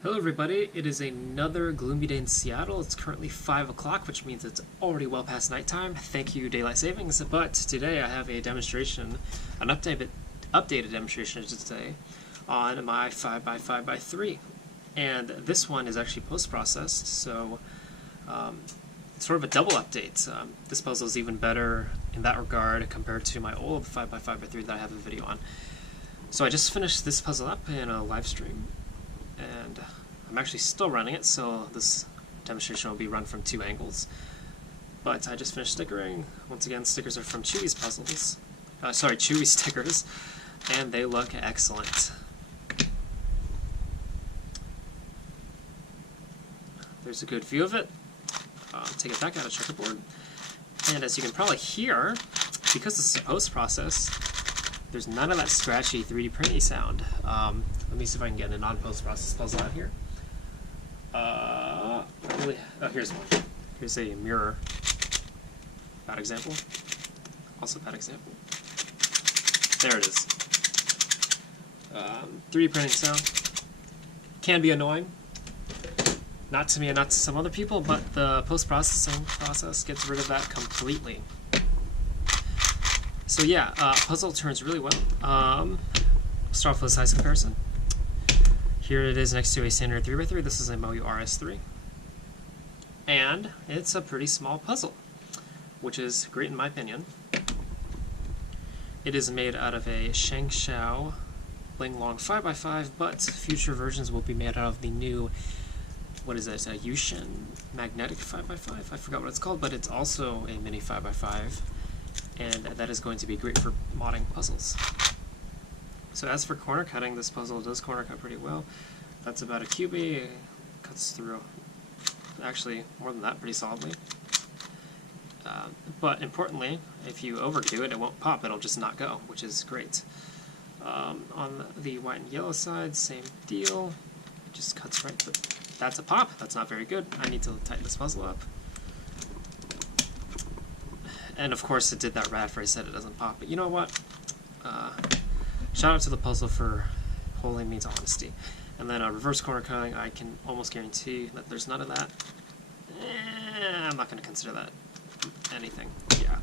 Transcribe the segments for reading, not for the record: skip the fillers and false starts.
Hello everybody, it is another gloomy day in Seattle. It's currently 5 o'clock, which means it's already well past nighttime. Thank you, Daylight Savings. But today I have a demonstration, an updated demonstration, I should say, on my 5x5x3. And this one is actually post-processed, so it's sort of a double update. This puzzle is even better in that regard compared to my old 5x5x3 that I have a video on. So I just finished this puzzle up in a live stream, and I'm actually still running it, so this demonstration will be run from two angles. But I just finished stickering. Once again, stickers are from Chewy's puzzles. Chewy stickers, and they look excellent. There's a good view of it. Take it back out of checkerboard. And as you can probably hear, because this is post-process, there's none of that scratchy 3D printing sound. Let me see if I can get a non-post-process puzzle out here. Here's one. Here's a mirror. Bad example. Also bad example. There it is. 3D printing sound. Can be annoying. Not to me and not to some other people, but the post-processing process gets rid of that completely. So yeah, puzzle turns really well. Start off with a size comparison. Here it is next to a standard 3x3. This is a Moyu RS3. And it's a pretty small puzzle, which is great in my opinion. It is made out of a Shengshou Linglong 5x5, but future versions will be made out of the new, what is it, a Yushin magnetic 5x5? I forgot what it's called, but it's also a mini 5x5. And that is going to be great for modding puzzles. So as for corner cutting, this puzzle does corner cut pretty well. That's about a cuboid. It cuts through, actually more than that, pretty solidly. But importantly, if you overdo it, it won't pop, it'll just not go, which is great. On the white and yellow side, same deal. It just cuts right through. That's a pop. That's not very good. I need to tighten this puzzle up. And of course it did that right after I said it doesn't pop. But you know what? Shout out to the puzzle for holding me to honesty. And then reverse corner cutting, I can almost guarantee that there's none of that. I'm not going to consider that anything. Yeah.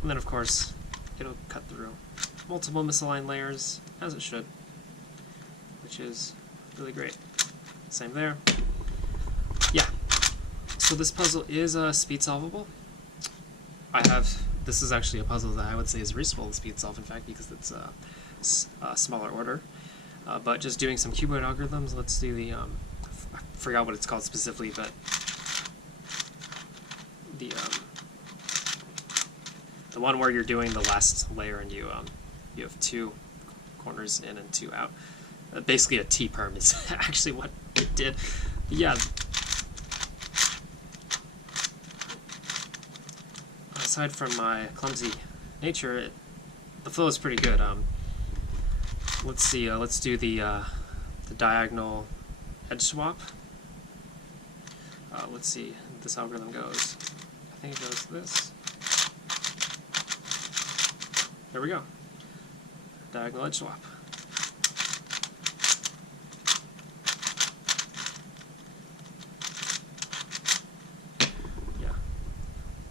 And then of course it'll cut through multiple misaligned layers, as it should, which is really great. Same there. Yeah. So this puzzle is speed solvable. This is actually a puzzle that I would say is reasonable to speed solve, in fact, because it's a smaller order. But just doing some cuboid algorithms, let's do the, I forgot what it's called specifically, but the one where you're doing the last layer and you have two corners in and two out. Basically a T-perm is actually what it did. But yeah. Aside from my clumsy nature, the flow is pretty good. Let's see. Let's do the diagonal edge swap. Let's see. This algorithm goes. I think it goes this. There we go. Diagonal edge swap.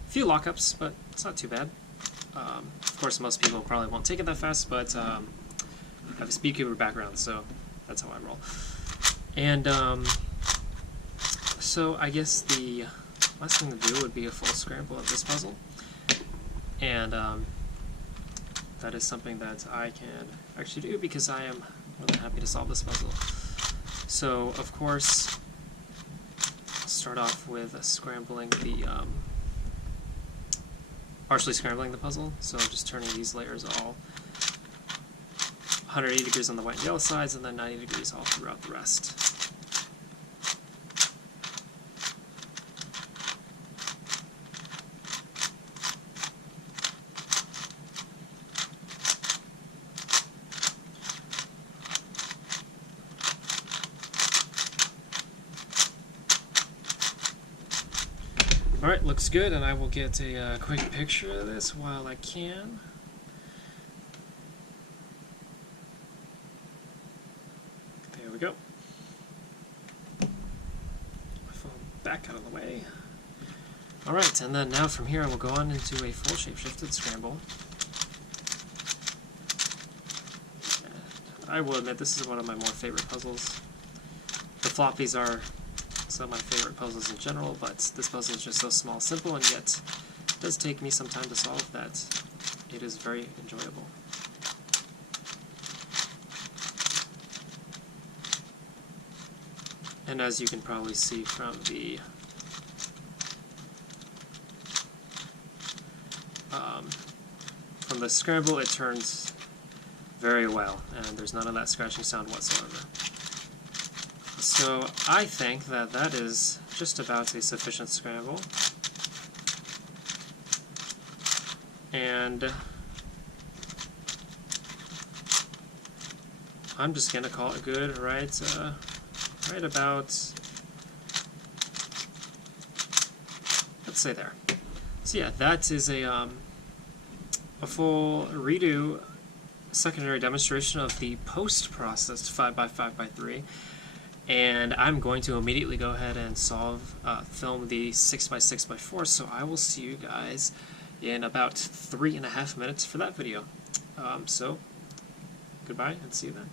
Few lockups, but it's not too bad. Of course, most people probably won't take it that fast, but I have a speedcuber background, so that's how I roll. And so I guess the last thing to do would be a full scramble of this puzzle, and that is something that I can actually do because I am more than happy to solve this puzzle. So of course, I'll start off with scrambling the partially scrambling the puzzle, so just turning these layers all 180 degrees on the white and yellow sides, and then 90 degrees all throughout the rest. Alright, looks good, and I will get a quick picture of this while I can. There we go. back out of the way. Alright, and then now from here I will go on into a full shape-shifted scramble. And I will admit this is one of my more favorite puzzles. The floppies are some of my favorite puzzles in general, but this puzzle is just so small, simple, and yet it does take me some time to solve that it is very enjoyable. And as you can probably see from the scramble, it turns very well, and there's none of that scratching sound whatsoever. So I think that that is just about a sufficient scramble. And I'm just gonna call it good right about, let's say there. So yeah, that is a full redo secondary demonstration of the post-processed 5x5x3, and I'm going to immediately go ahead and film the 6x6x4, so I will see you guys in about 3.5 minutes for that video. So goodbye and see you then.